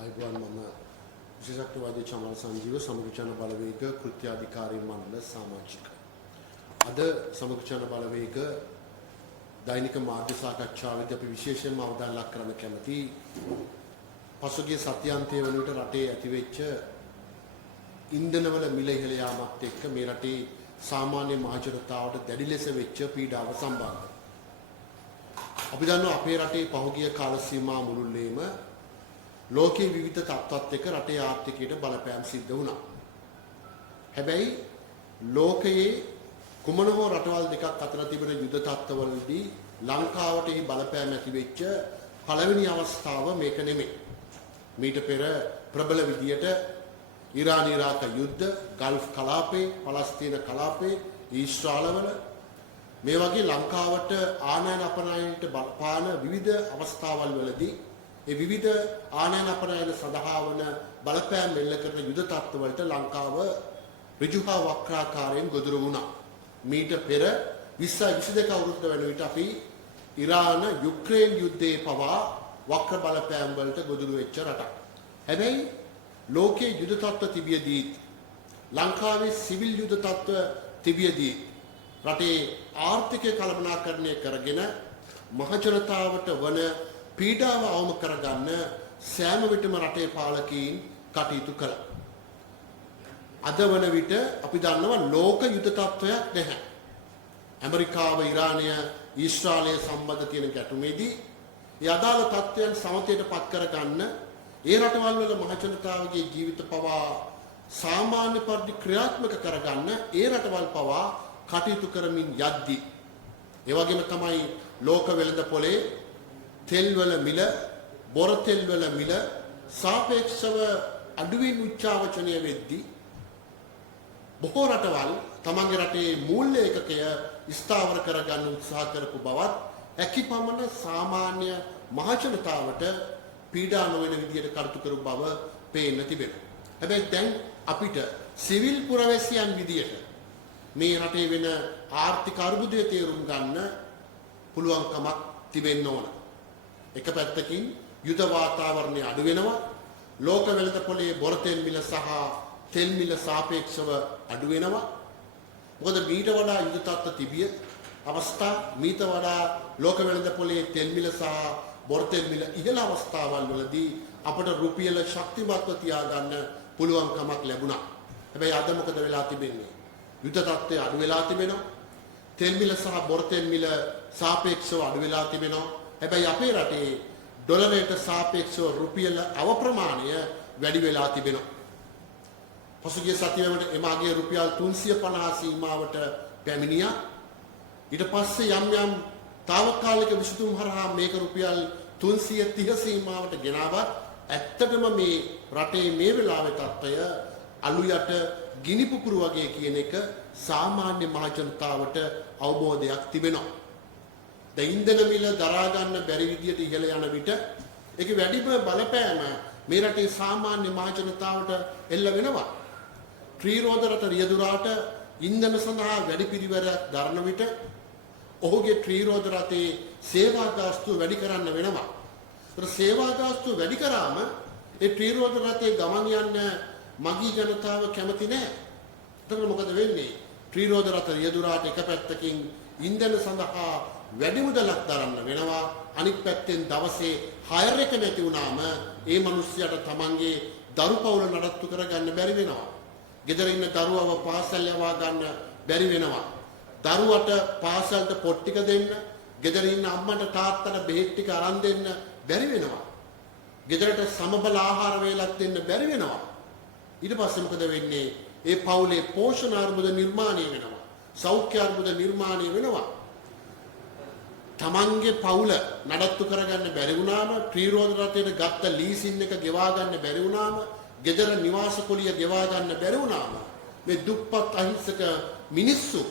අයිබෝන් මම විශේෂඥ චමල් සංජීව සමගචන බලවේග කෘත්‍යාධිකාරී මණ්ඩල සමාජික. අද සමගචන බලවේග දෛනික මාධ්‍ය සාකච්ඡාවේදී අපි විශේෂයෙන්ම අවධානය ලක් කරන්න කැමති පසුගිය සත්‍යාන්තයේ වෙනුවට රටේ ඇතිවෙච්ච ඉන්ධනවල මිල ඉහළ යාමත් එක්ක මේ රටේ සාමාන්‍ය මහ ජනතාවට දැඩි ලෙස වෙච්ච පීඩාව සම්බන්ධව. අපි දන්නවා අපේ රටේ පහුගිය කාල සීමා මුළුල්ලේම ලෝකයේ විවිධ තත්ත්වත් එක්ක රටේ ආර්ථිකයට බලපෑම් සිද්ධ වුණා. හැබැයි ලෝකයේ කුමන හෝ රටවල් දෙකක් අතර තිබෙන යුද තත්ත්වවලදී ලංකාවට එහි බලපෑම් ඇති වෙච්ච පළවෙනි අවස්ථාව මේක නෙමෙයි. මීට පෙර ප්‍රබල විදියට ඉරාන ඉරාක යුද්ධ, ගල්ෆ් කලාපේ, පලස්තීන කලාපේ, ඊශ්‍රායලවල මේ වගේ ලංකාවට ආනයන අපනයනට බලපාන විවිධ අවස්ථාවල් වලදී ඒ විවිධ ආනයන අපනයන සඳහා වන බලපෑම් එල්ල කරන යුද තත්ත්වවලට ලංකාව ඍජු හා වක්‍රාකාරයෙන් ගොදුරු වුණා. මීට පෙර 2022 අවුරුද්ද වෙන විට අපි ඉරාන යුක්‍රේන් යුද්ධයේ පවා වක්‍ර බලපෑම් වලට ගොදුරු වෙච්ච රටක්. හැබැයි ලෝකයේ යුද තත්ත්ව තිබියදී ලංකාවේ සිවිල් යුද තත්ත්ව තිබියදී රටේ ආර්ථිකය කළමනාකරණය කරගෙන මහ ජනතාවට වන පීඩාව අවම කරගන්න සෑම විටම රටේ පාලකීන් කටයුතු කළා. අද වන විට අපි දන්නවා ලෝක යුද තත්ත්වයක් නැහැ. ඇමරිකාව, ඉරානය, ඊශ්‍රායලය සම්බන්ධ තියෙන ගැටුමේදී ඒ අදාළ තත්ත්වයන් සමතයට පත් කරගන්න ඒ රටවල් වල මහ ජනතාවගේ ජීවිත පවා සාමාන්‍ය පරිදි ක්‍රියාත්මක කරගන්න ඒ රටවල් පවා කටයුතු කරමින් යද්දී ඒ වගේම තමයි ලෝක වෙළඳ පොලේ තෙල් වල මිල, බොර තෙල් වල මිල සාපේක්ෂව අඩුවෙන් උච්චාවචනය වෙද්දී බොහෝ රටවල් තමන්ගේ රටේ මූල්‍ය ඒකකය ස්ථාවර කරගන්න උත්සාහ කරපු බවත් හැකිපමණ සාමාන්‍ය මහ ජනතාවට පීඩා නොවන විදියට කටයුතු කරපු බව පේන්න තිබෙනවා. හැබැයි දැන් අපිට සිවිල් පුරවැසියන් විදියට මේ රටේ වෙන ආර්ථික අර්බුදය තේරුම් ගන්න පුළුවන්කමක් තිබෙන්න ඕන. එක පැත්තකින් යුද වාතාවරණය අඩු වෙනවා. ලෝක වෙළඳ පොලේ බොර තෙල් මිල සහ තෙල් මිල සාපේක්ෂව අඩු වෙනවා. මොකද මීට වඩා යුද තත්ත්ව තිබිය අවස්ථා මීට වඩා ලෝක වෙළඳ පොලේ තෙල් මිල සහ බොර තෙල් මිල ඉහළ අවස්ථාවල් වලදී අපට රුපියල ශක්තිමත්ව තියාගන්න පුළුවන්කමක් ලැබුණා. හැබැයි අද මොකද වෙලා තිබෙන්නේ? යුද තත්ත්වය අඩු වෙලා තිබෙනවා. තෙල් මිල සහ බොර තෙල් මිල සාපේක්ෂව අඩු වෙලා තිබෙනවා. හැබැයි අපේ රටේ ඩොලරයට සාපේක්ෂව රුපියල අවප්‍රමාණය වැඩි වෙලා තිබෙනවා. පසුගිය සතියේට එමාගේ රුපියල් 350 සීමාවට පැමිණියා. ඊට පස්සේ යම් යම් తాවකාලික විසඳුම් හරහා මේක රුපියල් 330 සීමාවට ගෙනාවත් ඇත්තටම මේ රටේ මේ වෙලාවේ තත්ත්වය අලු යට ගිනි පුපුරු වගේ කියන එක සාමාන්‍ය මහ ජනතාවට අවබෝධයක් තිබෙනවා. දැන් ඉන්ධන මිල දරා ගන්න බැරි විදියට ඉහළ යන විට ඒකේ වැඩිම බලපෑම මේ රටේ සාමාන්‍ය මහ ජනතාවට එල්ල වෙනවා. ත්‍රිරෝද රට රියදුරාට ඉන්ධන සඳහා වැඩි පිරිවරයක් දරන විට ඔහුගේ ත්‍රිරෝද රටේ සේවා ගාස්තුව වැඩි කරන්න වෙනවා. ඒතර සේවා ගාස්තුව වැඩි කරාම ඒ ත්‍රිරෝද රටේ ගමන් යන්න මගී ජනතාව කැමති නැහැ. එතකොට මොකද වෙන්නේ? ත්‍රිරෝද රට රියදුරාට එක පැත්තකින් ඉන්ධන සඳහා වැඩි මුදලක් දරන්න වෙනවා. අනිත් පැත්තෙන් දවසේ හයර් එක නැති වුණාම ඒ මිනිස්සයාට තමන්ගේ දරු පවුල නඩත්තු කරගන්න බැරි වෙනවා. ගෙදර ඉන්න දරුවව පාසල් යවා ගන්න බැරි වෙනවා. දරුවට පාසල්ට පොත් ටික දෙන්න, ගෙදර ඉන්න අම්මට තාත්තට බෙහෙත් ටික අරන් දෙන්න බැරි වෙනවා. ගෙදරට සමබල ආහාර වේලක් දෙන්න බැරි වෙනවා. ඊට පස්සේ මොකද වෙන්නේ? ඒ පවුලේ පෝෂණ අර්බුද නිර්මාණය වෙනවා. සෞඛ්‍ය අර්බුද නිර්මාණය වෙනවා. තමන්ගේ පවුල නඩත්තු කරගන්න බැරි වුණාම, ත්‍රිරෝද රටේට ගත්ත ලීසින් එක ගෙවා ගන්න බැරි වුණාම, ගෙදර නිවාස කුලිය ගෙවා ගන්න බැරි වුණාම මේ දුප්පත් අහිංසක මිනිස්සු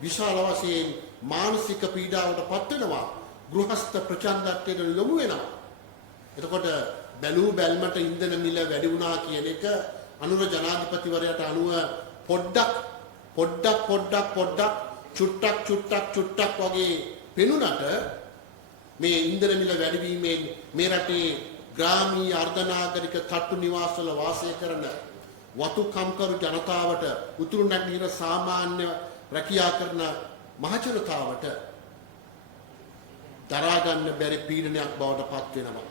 විශාල වශයෙන් මානසික පීඩාවට පත් වෙනවා. ගෘහස්ත ප්‍රචණ්ඩත්වයට යොමු වෙනවා. එතකොට බැලූ බැල්මට ඉන්ධන මිල වැඩි වුණා කියන එක අනුර ජනාධිපතිවරයාට අනුව පොඩ්ඩක් චුට්ටක් වගේ පෙනුනට මේ ඉන්ධන මිල වැඩිවීමෙන් මේ රටේ ග්‍රාමීය අර්ධනාගරික තට්ටු නිවාසවල වාසය කරන වතු කම්කරු ජනතාවට උතුරු නැගෙනහිර සාමාන්‍ය රැකියා කරන මහජනතාවට දරා ගන්න බැරි පීඩනයක් බවට පත් වෙනවා.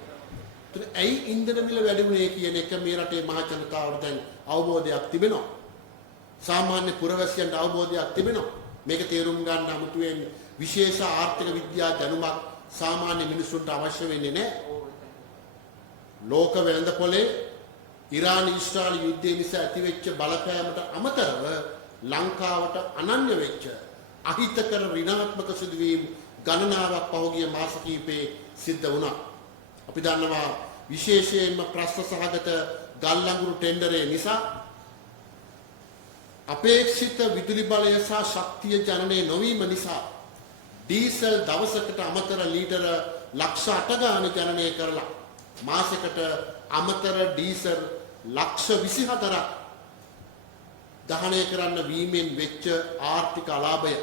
ඒත් ඇයි ඉන්ධන මිල වැඩි වුණේ කියන එක මේ රටේ මහජනතාවට දැන් අවබෝධයක් තිබෙනවා. සාමාන්‍ය පුරවැසියන්ට අවබෝධයක් තිබෙනවා. මේක තේරුම් ගන්න අමුතුවෙන් විශේෂ ආර්ථික විද්‍යා දැනුමක් සාමාන්‍ය මිනිසුන්ට අවශ්‍ය වෙන්නේ නැහැ. ලෝක වෙළඳපොලේ ඉරාන ඊශ්‍රායල් යුද්ධය නිසා ඇතිවෙච්ච බලපෑමට අමතරව ලංකාවට අනන්‍ය වෙච්ච අහිතකර ඍණාත්මක සිදුවීම් ගණනාවක් පහුගිය මාස කිහිපේ සිද්ධ වුණා. අපි දන්නවා විශේෂයෙන්ම ප්‍රශ්න සහගත ගල් අඟුරු ටෙන්ඩරේ නිසා අපේක්ෂිත විදුලි බලය සහ ශක්තිය ජනනය නොවීම නිසා ඩීසල් දවසකට අමතර ලීටර ලක්ෂ 8 ගාණක් ජනනය කරලා මාසයකට අමතර ඩීසල් ලක්ෂ 24ක් දහනය කරන්න වීමෙන් වෙච්ච ආර්ථික අලාභය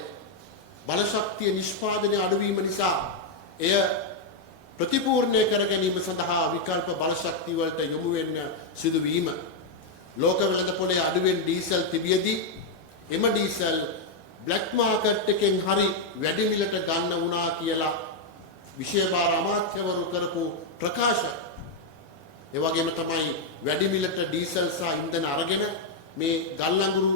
බලශක්තිය නිෂ්පාදනය අඩුවීම නිසා එය ප්‍රතිපූර්ණය කර ගැනීම සඳහා විකල්ප බලශක්තිය වලට යොමු වෙන්න සිදුවීම ලෝක වෙළඳපොලේ අඩුවෙන් ඩීසල් තිබියදී එම ඩීසල් බ්ලැක් මාකට් එකෙන් හරි වැඩි මිලට ගන්න වුණා කියලා විශේෂ අමාත්‍යවරු කරපු ප්‍රකාශය. ඒ වගේම තමයි වැඩි මිලට ඩීසල් සහ ඉන්ධන අරගෙන මේ ගල් අඟුරු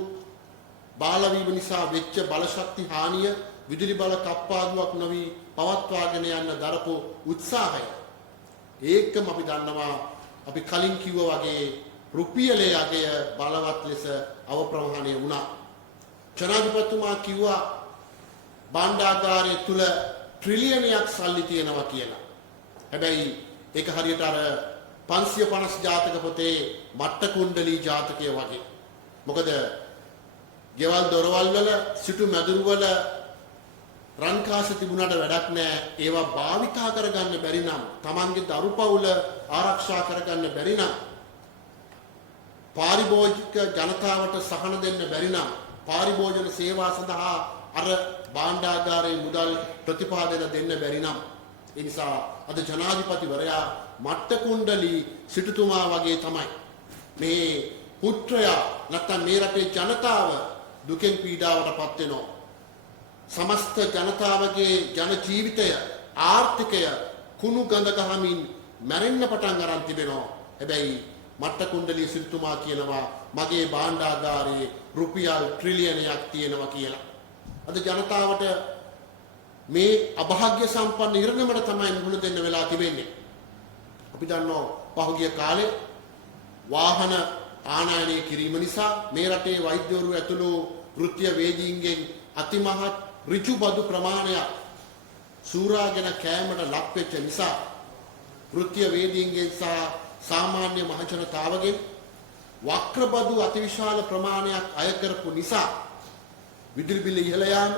බාල වීම නිසා වෙච්ච බලශක්ති හානිය විදුලි බල කප්පාදුවක් නොවි පවත්වාගෙන යන්න දරපු උත්සාහය. ඒකම අපි දන්නවා අපි කලින් කිව්වා වගේ රුපියලේ අගය බලවත් ලෙස අවප්‍රවාහණය වුණා. ජනාධිපතිතුමා කිව්වා භාණ්ඩාගාරය තුල ට්‍රිලියනයක් සල්ලි තියෙනවා කියලා. හැබැයි ඒක හරියට අර 550 ජාතක පොතේ මට්ට කුණ්ඩලී ජාතකය වගේ. මොකද ගෙවල් දොරවල් වල සිටු මැදුරු වල රන් කාසි තිබුණාට වැඩක් නැහැ. ඒවා භාවිතා කරගන්න බැරි නම් Tamanගේ දරුපවුල ආරක්ෂා කරගන්න බැරි නම් පාරිභෝගික ජනතාවට සහන දෙන්න බැරි නම් පාරිභෝජන සේවා සඳහා අර භාණ්ඩාගාරයේ මුදල් ප්‍රතිපාදන දෙන්න බැරි නම් ඒ නිසා අද ජනාධිපතිවරයා මට්ට කුණ්ඩලී සිටුතුමා වගේ තමයි මේ පුත්‍රයා නැත්නම් මේ රටේ ජනතාව දුකෙන් පීඩාවට පත් වෙනවා. සමස්ත ජනතාවගේ ජන ජීවිතය ආර්ථිකය කුණු ගඳ ගහමින් මැරෙන්න පටන් අරන් තිබෙනවා. හැබැයි මට්ට කුණ්ඩලී සිටුතුමා කියනවා මගේ භාණ්ඩාගාරයේ රුපියල් ට්‍රිලියනයක් තියෙනවා කියලා. අද ජනතාවට මේ අභාග්‍ය සම්පන්න ඉරණමට තමයි මුහුණ දෙන්න වෙලා තිබෙන්නේ. අපි දන්නවා පහුගිය කාලේ වාහන ආනයනය කිරීම නිසා මේ රටේ වෛද්‍යවරු ඇතුළු වෘත්තීය වේදීන්ගෙන් අතිමහත් ඍජු බදු ප්‍රමාණයක් සූරාගෙන කෑමට ලක් වෙච්ච නිසා වෘත්තීය වේදීන්ගෙන් සහ සාමාන්‍ය මහජනතාවගෙන් වක්‍ර බදු අතිවිශාල ප්‍රමාණයක් අය කරපු නිසා විදුලි බිල ඉහළ යාම,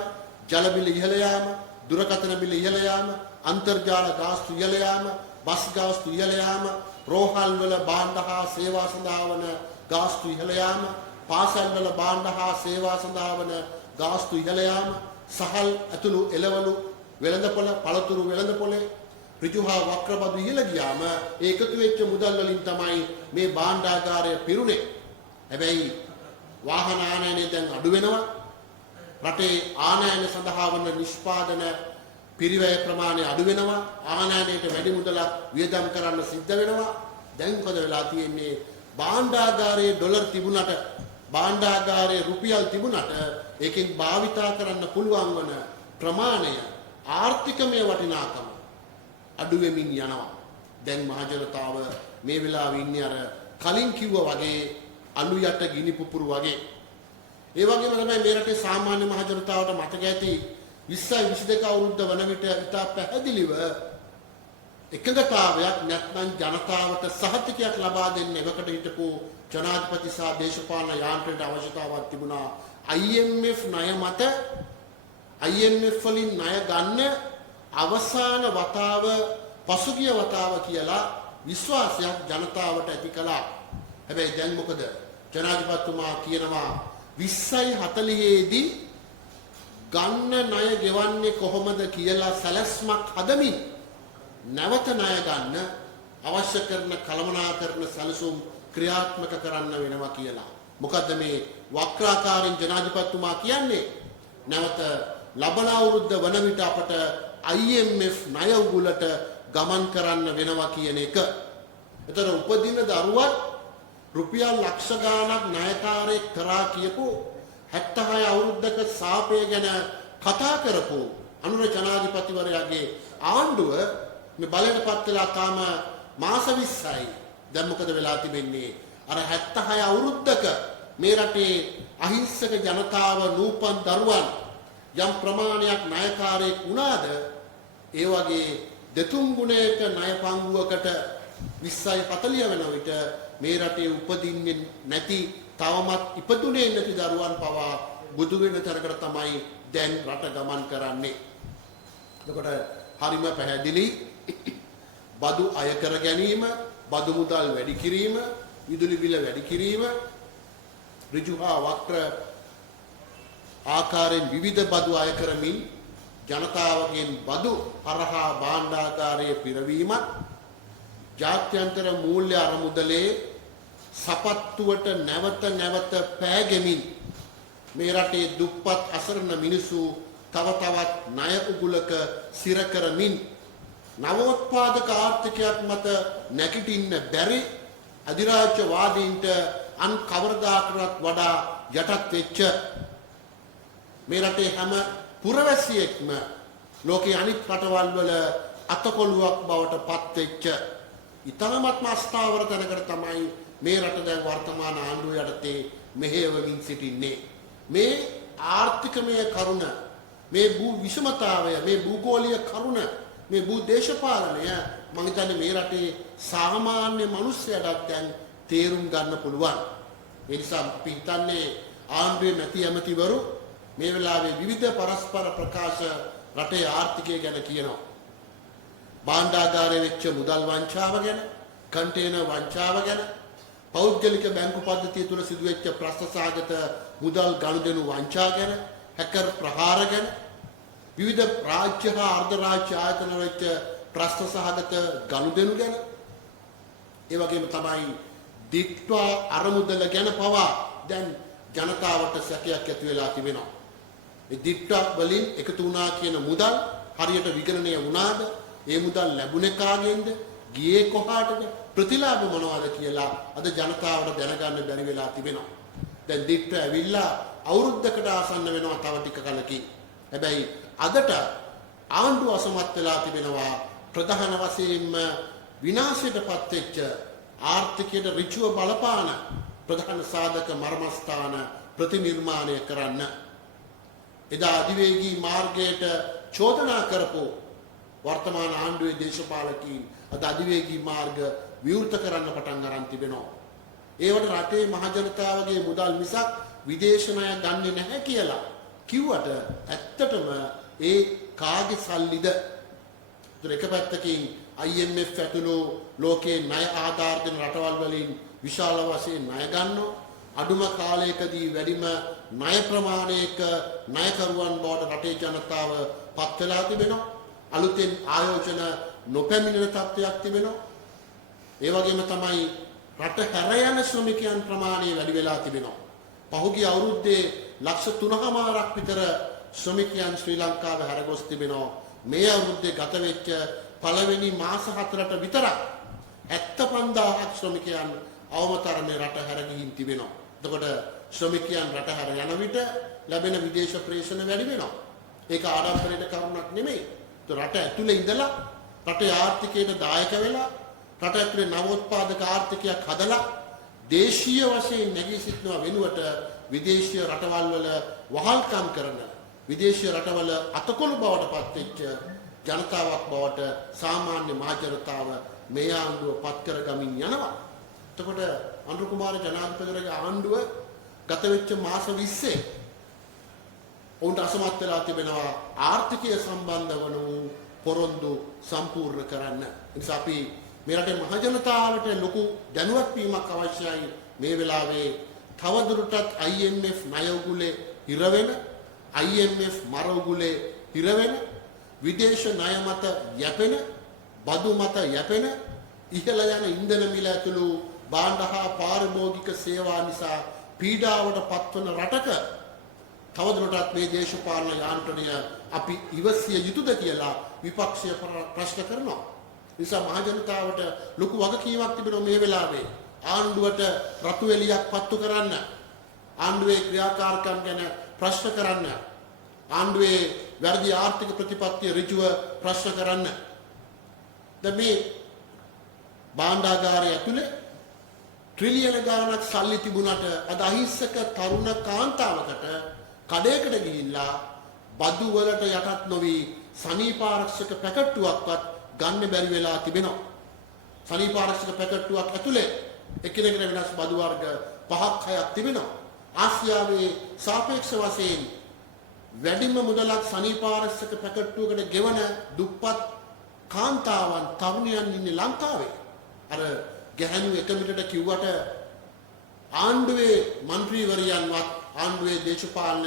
ජල බිල ඉහළ යාම, දුරකථන බිල ඉහළ යාම, අන්තර්ජාල ගාස්තු ඉහළ යාම, බස් ගාස්තු ඉහළ යාම, රෝහල් වල භාණ්ඩ හා සේවා සඳහා වන ගාස්තු ඉහළ යාම, පාසල් වල භාණ්ඩ හා සේවා සඳහා වන ගාස්තු ඉහළ යාම, සහල් ඇතුළු එළවලු වෙළඳපොළ, පළතුරු වෙළඳපොළේ ඍජු හා වක්‍ර බදු ඉහළ ගියාම ඒකතු වෙච්ච මුදල් වලින් තමයි මේ භාණ්ඩාගාරය පිරුණේ. හැබැයි වාහන ආනයනය දැන් අඩු වෙනවා. රටේ ආනයන සඳහා වන නිෂ්පාදන පිරිවැය ප්‍රමාණය අඩු වෙනවා. ආනයනයට වැඩි මුදලක් වියදම් කරන්න සිද්ධ වෙනවා. දැන් මොකද වෙලා තියෙන්නේ? භාණ්ඩාගාරයේ ඩොලර් තිබුණට භාණ්ඩාගාරයේ රුපියල් තිබුණට ඒකෙන් භාවිතා කරන්න පුළුවන් වන ප්‍රමාණය ආර්ථිකමය වටිනාකම අඩු වෙමින් යනවා. දැන් මහජනතාව මේ වෙලාවේ ඉන්නේ අර කලින් කිව්වා වගේ අලු යට ගිනි පුපුරු වගේ. ඒ වගේම තමයි මේ රටේ සාමාන්‍ය මහජනතාවට මතක ඇති 20 22 අවුරුද්ද වන විට ඉතා පැහැදිලිව එකඟතාවයක් නැත්නම් ජනතාවට සහතිකයක් ලබා දෙන්න එවකට හිටපු ජනාධිපති සහ දේශපාලන යාන්ත්‍රයට අවශ්‍යතාවක් තිබුණා. IMF ණය මත IMF වලින් ණය ගන්න අවසාන වතාව පසුගිය වතාව කියලා විශ්වාසයක් ජනතාවට ඇති කළා. හැබැයි දැන් මොකද? ජනාධිපතිතුමා කියනවා 2040 දී ගන්න ණය ගෙවන්නේ කොහොමද කියලා සැලැස්මක් හදමින් නැවත ණය ගන්න අවශ්‍ය කරන කළමනාකරණ සැලසුම් ක්‍රියාත්මක කරන්න වෙනවා කියලා. මොකද්ද මේ වක්‍රාකාරයෙන් ජනාධිපතිතුමා කියන්නේ? නැවත ලබන අවුරුද්ද වන විට අපට IMF ණය උගුලට ගමන් කරන්න වෙනවා කියන එක. එතන උපදින දරුවත් රුපියල් ලක්ෂ ගාණක් ණයකාරයෙක් කරා කියපු 76 අවුරුද්දක සාපය ගැන කතා කරපු අනුර ජනාධිපතිවරයාගේ ආණ්ඩුව මේ බලයට පත් වෙලා තාම මාස 20යි. දැන් මොකද වෙලා තිබෙන්නේ? අර 76 අවුරුද්දක මේ රටේ අහිංසක ජනතාව නූපන් දරුවන් යම් ප්‍රමාණයක් ණයකාරයෙක් වුණාද ඒ වගේ දෙතුන් ගුණයක ණය පංගුවකට 20යි 40 වෙන විට මේ රටේ උපදින්නේ නැති තවමත් ඉපදුනේ නැති දරුවන් පවා බුදු වෙන තරකට තමයි දැන් රට ගමන් කරන්නේ. එතකොට හරිම පැහැදිලි බදු අය කර ගැනීම, බදු මුදල් වැඩි කිරීම, විදුලි බිල වැඩි කිරීම, ඍජු හා වක්‍ර ආකාරයෙන් විවිධ බදු අය කරමින් ජනතාවගෙන් බදු හරහා භාණ්ඩාගාරයේ පිරවීමත්, ජාත්‍යන්තර මූල්‍ය අරමුදලේ සපත්තුවට නැවත නැවත පෑගෙමින් මේ රටේ දුප්පත් අසරණ මිනිසු තව තවත් ණය උගුලක සිර කරමින් නවෝත්පාදක ආර්ථිකයක් මත නැගිටින්න බැරි අධිරාජ්‍යවාදීන්ට අන් කවරදාකටත් වඩා යටත් වෙච්ච මේ රටේ හැම පුරවැසියෙක්ම ලෝකයේ අනිත් රටවල් වල අතකොළුවක් බවට පත් වෙච්ච ඉතාමත්ම අස්ථාවර තැනකට තමයි මේ රට දැන් වර්තමාන ආණ්ඩුව යටතේ මෙහෙයවමින් සිටින්නේ. මේ ආර්ථිකමය කරුණ, මේ භූ විෂමතාවය, මේ භූගෝලීය කරුණ, මේ භූ දේශපාලනය මම හිතන්නේ මේ රටේ සාමාන්‍ය මිනිස්සුන්ට දැන් තේරුම් ගන්න පුළුවන්. ඒ නිසා අපි හිතන්නේ ආණ්ඩුවේ මැති ඇමතිවරු මේ වෙලාවේ විවිධ පරස්පර ප්‍රකාශ රටේ ආර්ථිකය ගැන කියනවා. භාණ්ඩාගාරයේ වෙච්ච මුදල් වංචාව ගැන, කන්ටේනර් වංචාව ගැන, පෞද්ගලික බැංකු පද්ධතිය තුල සිදුවෙච්ච ප්‍රශ්නසහගත මුදල් ගනුදෙනු වංචා ගැන, හැකර් ප්‍රහාර ගැන, විවිධ රාජ්‍ය හා අර්ධ රාජ්‍ය ආයතන වෙච්ච ප්‍රශ්නසහගත ගනුදෙනු ගැන, ඒ වගේම තමයි දිට්ඨා අරමුදල ගැන පවා දැන් ජනතාවට සැකයක් ඇති වෙලා තිබෙනවා. මේ දිට්ඨා වලින් එකතු වුණා කියන මුදල් හරියට විගණනය වුණාද? ඒ මුදල් ලැබුණේ කාගෙන්ද? ගියේ කොහාටද? ප්‍රතිලාභ මොනවද කියලා අද ජනතාවට දැනගන්න බැරි වෙලා තිබෙනවා. දැන් දිට්ඨා ඇවිල්ලා අවුරුද්දකට ආසන්න වෙනවා තව ටික කලකින්. හැබැයි අදට ආණ්ඩුව අසමත් වෙලා තිබෙනවා ප්‍රධාන වශයෙන්ම විනාශයටපත් වෙච්ච ආර්ථිකයට ඍජුව බලපාන ප්‍රධාන සාධක මර්මස්ථාන ප්‍රතිනිර්මාණය කරන්න. එදා අධිවේගී මාර්ගයට චෝදනා කරපු වර්තමාන ආණ්ඩුවේ දේශපාලකීන් අද අධිවේගී මාර්ග විවෘත කරන්න පටන් අරන් තිබෙනවා. ඒවට රටේ මහ ජනතාවගේ මුදල් මිසක් විදේශ ණය ගන්නෙ නැහැ කියලා කිව්වට ඇත්තටම ඒ කාගේ සල්ලිද? ඒක පැත්තකින් IMF ඇතුළු ලෝකේ ණය ආධාර දෙන රටවල් වලින් විශාල වශයෙන් ණය ගන්නවා. අඩුම කාලයකදී වැඩිම ණය ප්‍රමාණයක ණයකරුවන් බවට රටේ ජනතාව පත් වෙලා තිබෙනවා. අලුතෙන් ආයෝජන නොපැමිණෙන තත්ත්වයක් තිබෙනවා. ඒ වගේම තමයි රට හැර යන ශ්‍රමිකයන් ප්‍රමාණය වැඩි වෙලා තිබෙනවා. පහුගිය අවුරුද්දේ ලක්ෂ 3.5ක් විතර ශ්‍රමිකයන් ශ්‍රී ලංකාව හැර ගොස් තිබෙනවා. මේ අවුරුද්දේ ගත වෙච්ච පළවෙනි මාස 4ට විතරක් 75000ක් ශ්‍රමිකයන් අවමතරමේ රට හැර ගිහින් තිබෙනවා. එතකොට ශ්‍රමිකයන් රට හැර යන විට ලැබෙන විදේශ ප්‍රේෂණ වැඩි වෙනවා. ඒක ආඩම්බරයට කරුණක් නෙමෙයි. රට ඇතුලේ ඉඳලා රටේ ආර්ථිකයට දායක වෙලා රට ඇතුලේ නවෝත්පාදක ආර්ථිකයක් හදලා දේශීය වශයෙන් නැගී සිටිනවා වෙනුවට විදේශීය රටවල් වල වහල්කම් කරන විදේශීය රටවල අතකොළු බවට පත් වෙච්ච ජනතාවක් බවට සාමාන්‍ය මහ ජනතාව මේ ආණ්ඩුව පත් කරගමින් යනවා. එතකොට අනුර කුමාර ජනාධිපතිවරයාගේ ආණ්ඩුව ගත වෙච්ච මාස 20 උන්ට අසමත් වෙලා තිබෙනවා ආර්ථිකය සම්බන්ධ වන පොරොන්දු සම්පූර්ණ කරන්න. ඒ නිසා අපි මේ රටේ මහ ජනතාවට ලොකු දැනුවත් වීමක් අවශ්‍යයි. මේ වෙලාවේ තවදුරටත් IMF ණය උගුලේ හිර වෙන, IMF මර උගුලේ හිර වෙන, විදේශ ණය මත යැපෙන, බදු මත යැපෙන ඉහළ යන ඉන්ධන මිල ඇතුළු භාණ්ඩ හා පාරිභෝගික සේවා නිසා පීඩාවට පත්වන රටක තවදුරටත් මේ දේශපාලන යාන්ත්‍රණය අපි ඉවසිය යුතුද කියලා විපක්ෂය ප්‍රශ්න කරනවා. නිසා මහජනතාවට ලොකු වගකීමක් තිබෙනවා මේ වෙලාවේ ආණ්ඩුවට රතු එළියක් පත්තු කරන්න, ආණ්ඩුවේ ක්‍රියාකාරකම් ගැන ප්‍රශ්න කරන්න, ආණ්ඩුවේ වැරදි ආර්ථික ප්‍රතිපත්තිය ඍජුව ප්‍රශ්න කරන්න. දැන් මේ භාණ්ඩාගාරය ඇතුලේ ට්‍රිලියන ගාණක් සල්ලි තිබුණට අද අහිංසක තරුණ කාන්තාවකට කඩේකට ගිහිල්ලා බදු වලට යටත් නොවි සනීපාරක්ෂක පැකට්ටුවක්වත් ගන්න බැරි වෙලා තිබෙනවා. සනීපාරක්ෂක පැකට්ටුවක් ඇතුලේ එකිනෙකට වෙනස් බදු වර්ග 5ක් 6ක් තිබෙනවා. ආසියාවේ සාපේක්ෂ වශයෙන් වැඩිම මුදලක් සනීපාරක්ෂක පැකට්ටුවකට ගෙවන දුප්පත් කාන්තාවන් තරුණයන් ඉන්නේ ලංකාවේ. අර ගැහැණු එක මිටට කිව්වට ආණ්ඩුවේ മന്ത്രിවරියන්වත් ආණ්ඩුවේ දේශපාලන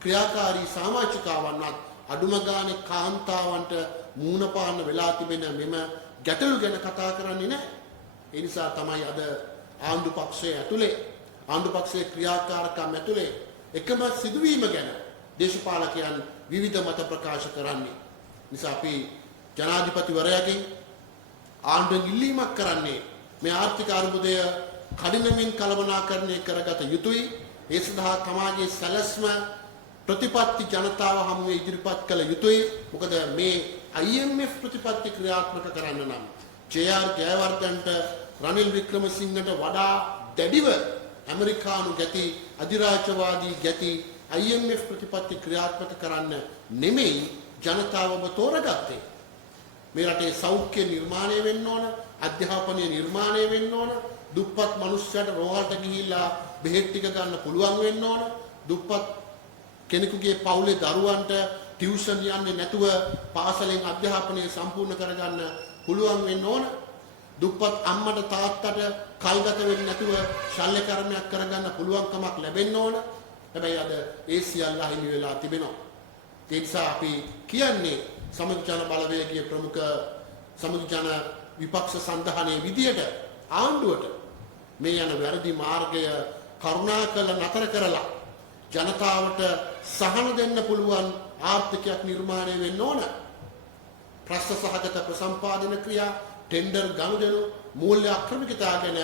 ක්‍රියාකාරී සමාජිකාවන්වත් අඩුම ගානේ කාන්තාවන්ට මූණ පාන්න වෙලා තිබෙන මෙම ගැටලු ගැන කතා කරන්නේ නැහැ. ඒ නිසා තමයි අද ආණ්ඩු පක්ෂයේ ඇතුලේ ආණ්ඩු පක්ෂයේ ක්‍රියාකාරකම් ඇතුලේ එකම සිදුවීම ගැන දේශපාලකයන් විවිධ මත ප්‍රකාශ කරන්නේ. නිසා අපි ජනාධිපතිවරයාගෙන් ආණ්ඩුවෙන් ඉල්ලීමක් කරන්නේ මේ ආර්ථික අර්බුදය කඩිනමින් කළමනාකරණය කරගත යුතුයි. ඒ සඳහා සමාජයේ සැලැස්ම ප්‍රතිපත්ති ජනතාව හමුවේ ඉදිරිපත් කළ යුතුයි. මොකද මේ IMF ප්‍රතිපත්ති ක්‍රියාත්මක කරන්න නම් ජේ.ආර්. ජයවර්ධනට රනිල් වික්‍රමසිංහට වඩා දැඩිව ඇමරිකානු ගැති අධිරාජ්‍යවාදී ගැති IMF ප්‍රතිපත්ති ක්‍රියාත්මක කරන්න නෙමෙයි ජනතාවම තෝරගත්තේ. මේ රටේ සෞඛ්‍ය නිර්මාණය වෙන්න ඕන, අධ්‍යාපනය නිර්මාණය වෙන්න ඕන, දුප්පත් මිනිස්සුන්ට රෝහලට ගිහිල්ලා බෙහෙත් ටික ගන්න පුළුවන් වෙන්න ඕන, දුප්පත් කෙනෙකුගේ පවුලේ දරුවන්ට ටියුෂන් යන්නේ නැතුව පාසලෙන් අධ්‍යාපනය සම්පූර්ණ කරගන්න පුළුවන් වෙන්න ඕන, දුප්පත් අම්මට තාත්තට කල්ගත වෙන්නේ නැතුව ශල්‍ය කර්මයක් කරගන්න පුළුවන්කමක් ලැබෙන්න ඕන. හැබැයි අද ඒ සියල්ල අහිමි වෙලා තිබෙනවා. ඒ නිසා අපි කියන්නේ සමග ජන බලවේගයේ ප්‍රමුඛ සමග ජන විපක්ෂ සංධානයේ විදියට ආණ්ඩුවට මේ යන වැරදි මාර්ගය කරුණාකර නතර කරලා ජනතාවට සහන දෙන්න පුළුවන් ආර්ථිකයක් නිර්මාණය වෙන්න ඕන. ප්‍රශ්න සහගත ප්‍රසම්පාදන ක්‍රියා, ටෙන්ඩර් ගනුදෙනු, මූල්‍ය අක්‍රමිකතා ගැන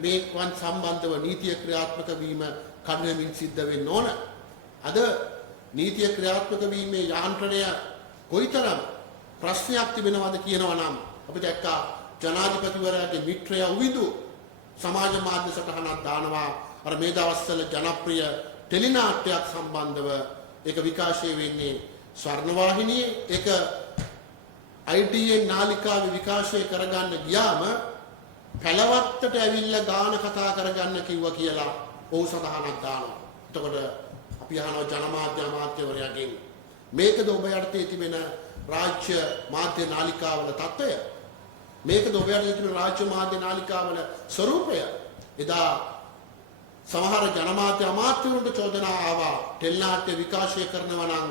මේවන් සම්බන්ධව නීතිය ක්‍රියාත්මක වීම කඩිනමින් සිද්ධ වෙන්න ඕන. අද නීතිය ක්‍රියාත්මක වීමේ යාන්ත්‍රණය කොයිතරම් ප්‍රශ්නයක් තිබෙනවද කියනවා නම් අපි දැක්කා ජනාධිපතිවරයාගේ මිත්‍රය උවිදු සමාජ මාධ්‍ය සටහනක් දානවා අර මේ දවස්වල ජනප්‍රිය ටෙලි නාට්‍යයක් සම්බන්ධව. ඒක විකාශය වෙන්නේ ස්වර්ණවාහිනියේ. ඒක ITN නාලිකාවේ විකාශය කරගන්න ගියාම පළවත්තට ඇවිල්ලා ගාන කතා කරගන්න කිව්වා කියලා ඔහු සටහනක් දානවා. එතකොට අපි අහනවා ජනමාධ්‍ය අමාත්‍යවරයාගෙන් මේකද ඔබ යටතේ තිබෙන රාජ්‍ය මාධ්‍ය නාලිකාවල තත්ත්වය? මේකද ඔබ යටතේ තිබෙන රාජ්‍ය මාධ්‍ය නාලිකාවල ස්වරූපය? එදා සමහර ජනමාධ්‍ය අමාත්‍යවරුන්ට චෝදනා ආවා ටෙලි නාට්‍ය විකාශය කරනවා නම්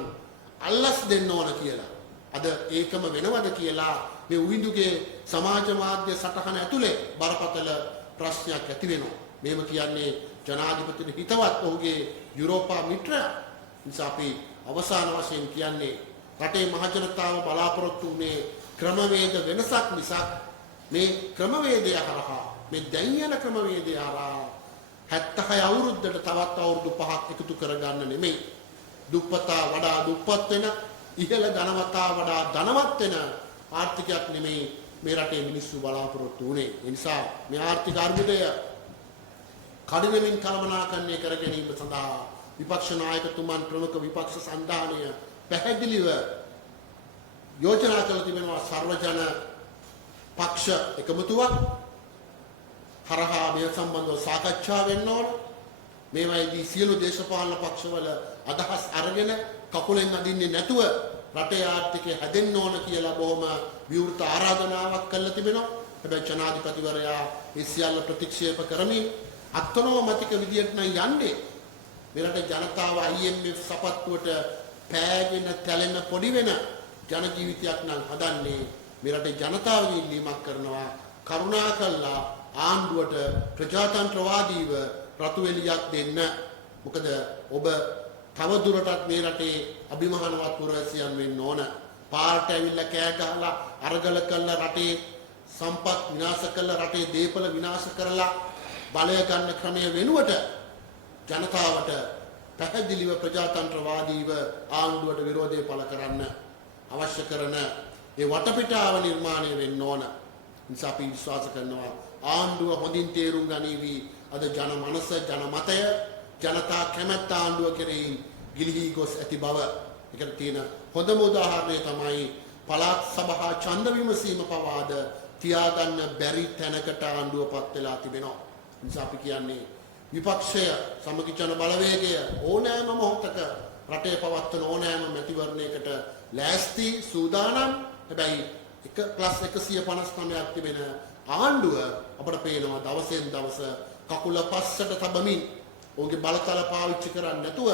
අල්ලස් දෙන්න ඕන කියලා. අද ඒකම වෙනවද කියලා මේ උවිඳුගේ සමාජ මාධ්‍ය සටහන ඇතුලේ බරපතල ප්‍රශ්නයක් ඇති වෙනවා. මේව කියන්නේ ජනාධිපතිට හිතවත් ඔහුගේ යුරෝපා මිත්‍රයා. නිසා අපි අවසාන වශයෙන් කියන්නේ රටේ මහජනතාව බලාපොරොත්තු වුණේ ක්‍රමවේද වෙනසක් මිසක් මේ ක්‍රමවේදය හරහා මේ දැන් යන ක්‍රමවේදය හරහා 76 අවුරුද්දට තවත් අවුරුදු 5ක් එකතු කරගන්න නෙමෙයි. දුප්පතා වඩා දුප්පත් වෙන, ඉහළ ධනවතා වඩා ධනවත් වෙන ආර්ථිකයක් නෙමෙයි මේ රටේ මිනිස්සු බලාපොරොත්තු වුණේ. ඒ නිසා මේ ආර්ථික අර්බුදය කඩිනමින් කළමනාකරණය කර ගැනීම සඳහා විපක්ෂ නායකතුමන් ප්‍රමුඛ විපක්ෂ සංධානය පැහැදිලිව යෝජනා කළ තිබෙනවා සර්වජන පක්ෂ එකමුතුවක් හරහා මේ සම්බන්ධව සාකච්ඡා වෙන්න ඕන. මේවයිදී සියලු දේශපාලන පක්ෂවල අදහස් අරගෙන කකුලෙන් අදින්නේ නැතුව රටේ ආර්ථිකය හැදෙන්න ඕන කියලා බොහොම විවෘත ආරාධනාවක් කළා තිබෙනවා. හැබැයි ජනාධිපතිවරයා ඒ සියල්ල ප්‍රතික්ෂේප කරමින් අත්නෝමතික විදියට නම් යන්නේ මේ රටේ ජනතාව IMF සපත්තුවට පෑගෙන තැලෙන පොඩි වෙන ජන ජීවිතයක් නම් හදන්නේ. මේ රටේ ජනතාවගේ ඉල්ලීමක් කරනවා කරුණාකරලා ආණ්ඩුවට ප්‍රජාතන්ත්‍රවාදීව රතු එළියක් දෙන්න. මොකද ඔබ තව දුරටත් මේ රටේ අභිමානවත් පුරවැසියන් වෙන්න ඕන. පාරට ඇවිල්ලා කෑ ගහලා අරගල කළා රටේ සම්පත් විනාශ කළා රටේ දේපල විනාශ කරලා බලය ගන්න ක්‍රමය වෙනුවට ජනතාවට පැහැදිලිව ප්‍රජාතන්ත්‍රවාදීව ආණ්ඩුවට විරෝධය පළ කරන්න අවශ්‍ය කරන ඒ වටපිටාව නිර්මාණය වෙන්න ඕන. නිසා අපි විශ්වාස කරනවා ආණ්ඩුව හොඳින් තේරුම් ගනීවි. අද ජන මනස ජන මතය ජනතා කැමැත්ත ආණ්ඩුව කෙරෙහි ගිලිහි ගොස් ඇති බව. ඒකට තියෙන හොඳම උදාහරණය තමයි පළාත් සභා ඡන්ද විමසීම පවාද තියාගන්න බැරි තැනකට ආණ්ඩුවපත් වෙලා තිබෙනවා. නිසා අපි කියන්නේ විපක්ෂය සමගි ජන බලවේගය ඕනෑම මොහොතක රටේ පවත්වන ඕනෑම මැතිවරණයකට ලෑස්ති සූදානම්. හැබැයි 1+159ක් තිබෙන ආණ්ඩුව අපට පේනවා දවසෙන් දවස කකුල පස්සට තබමින් ඔවුන්ගේ බලතල පාවිච්චි කරන්නේ නැතුව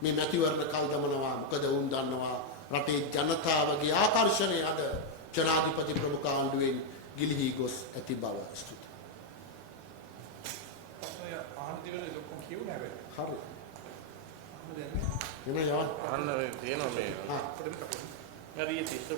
මේ මැතිවරණ කල් දමනවා. මොකද වුන් දන්නවා රටේ ජනතාවගේ ආකර්ෂණය අද ජනාධිපති ප්‍රමුඛ ආණ්ඩුවෙන් ගිලිහි ගොස් ඇති බව. හරි. එන යවන්න. අන්න තියෙනවා මේ. හරි තිස්ස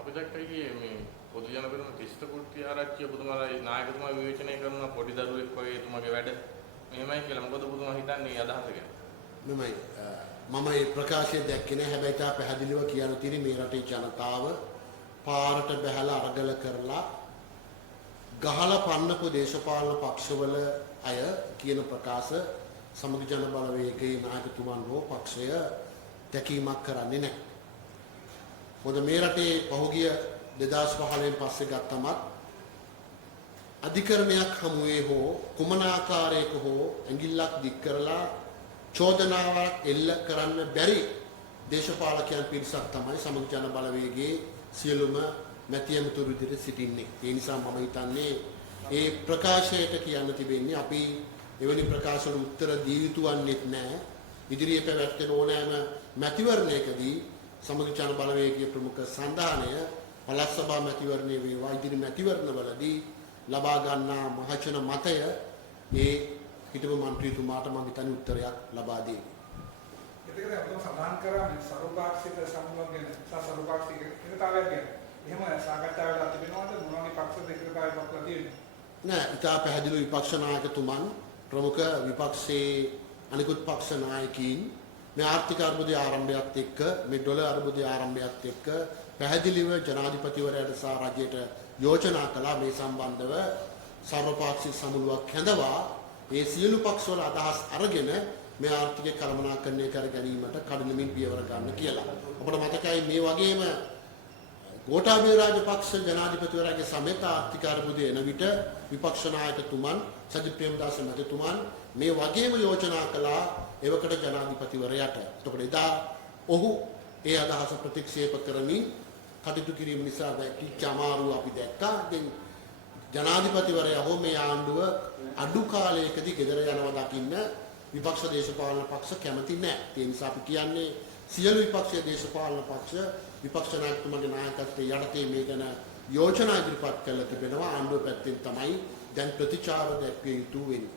අපි දැක්කේ මේ පොදු ජන පෙරමුණ තිස්ස කුට්ටිය ආරච්චි ඔබතුමාලා නායකතුමා විවේචනය කරන පොඩි දරුවෙක් වගේ එතුමාගේ වැඩ මෙහෙමයි කියලා. මොකද ඔබතුමා හිතන්නේ අදහස ගැන? මෙමය මම මේ ප්‍රකාශය දැක්කේ නැහැ. හැබැයි තා පැහැදිලිව කියන්න තියෙන්නේ මේ රටේ ජනතාව පාරට බැහැලා අරගල කරලා ගහලා පන්නපු දේශපාලන පක්ෂවල අය කියන ප්‍රකාශ සමගි ජන බලවේගයේ නායකතුමන් හෝ පක්ෂය දැකීමක් කරන්නේ නැහැ. මොකද මේ රටේ පහුගිය 2015න් පස්සේ ගත්තමත් අධිකරණයක් හමුවේ හෝ කුමන ආකාරයක හෝ ඇඟිල්ලක් දික් කරලා චෝදනාවක් එල්ල කරන්න බැරි දේශපාලකයන් පිරිසක් තමයි සමගි ජන බලවේගයේ සියලුම මැතිඇමතුරු විදිහට සිටින්නේ. ඒ නිසා මම හිතන්නේ ඒ ප්‍රකාශයට කියන්න තිබෙන්නේ අපි එවැනි ප්‍රකාශවල උත්තර දී යුතු වන්නේත් නැහැ. ඉදිරියේ පැවැත්වෙන ඕනෑම මැතිවරණයකදී සමගි ජන බලවේගයේ ප්‍රමුඛ සන්ධානය පළාත් සභා මැතිවරණයේ වේවා ඉදිරි මැතිවරණවලදී ලබා ගන්නා මහජන මතය ඒ හිටපු මන්ත්‍රීතුමාට මම හිතන්නේ උත්තරයක් ලබා දෙයි. ඒකද අපිට සඳහන් කරා මේ සර්වපාක්ෂික සම්මුඛ ගැන සර්වපාක්ෂික එකතාවයක් ගැන. එහෙම සාකච්ඡාවකට තිබෙනවද මොනවාගේ පක්ෂ දෙකකටයි පක්ෂලා තියෙන්නේ? නෑ, ඉතා පැහැදිලි විපක්ෂ නායකතුමන් ප්‍රමුඛ විපක්ෂයේ අනිකුත් පක්ෂ නායකයින් මේ ආර්ථික අර්බුදයේ ආරම්භයත් එක්ක මේ ඩොලර් අර්බුදයේ ආරම්භයත් එක්ක පැහැදිලිව ජනාධිපතිවරයාට සහ රජයට යෝජනා කළා මේ සම්බන්ධව සර්වපාක්ෂික සමුළුවක් හැඳවා ඒ සියලු පක්ෂවල අදහස් අරගෙන මේ ආර්ථිකය කළමනාකරණය කර ගැනීමට කඩිනමින් පියවර ගන්න කියලා. අපට මතකයි මේ වගේම ගෝඨාභය රාජපක්ෂ ජනාධිපතිවරයාගේ සමෙත ආර්ථික අර්බුදය එන විට විපක්ෂ නායකතුමන් සජිත් ප්‍රේමදාස මැතිතුමන් මේ වගේම යෝජනා කළා එවකට ජනාධිපතිවරයාට. එතකොට එදා ඔහු ඒ අදහස ප්‍රතික්ෂේප කරමින් කටයුතු කිරීම නිසා දැක්විච්ච අමාරුව අපි දැක්කා. දැන් ජනාධිපතිවරයා හෝ මේ ආණ්ඩුව අඩු කාලයකදී ගෙදර යනවා දකින්න විපක්ෂ දේශපාලන පක්ෂ කැමති නැහැ. ඒ නිසා අපි කියන්නේ සියලු විපක්ෂ දේශපාලන පක්ෂ විපක්ෂ නායකතුමාගේ නායකත්වයේ යටතේ මේ ගැන යෝජනා ඉදිරිපත් කළ තිබෙනවා. ආණ්ඩුව පැත්තෙන් තමයි දැන් ප්‍රතිචාර දැක්විය යුතු වෙන්නේ.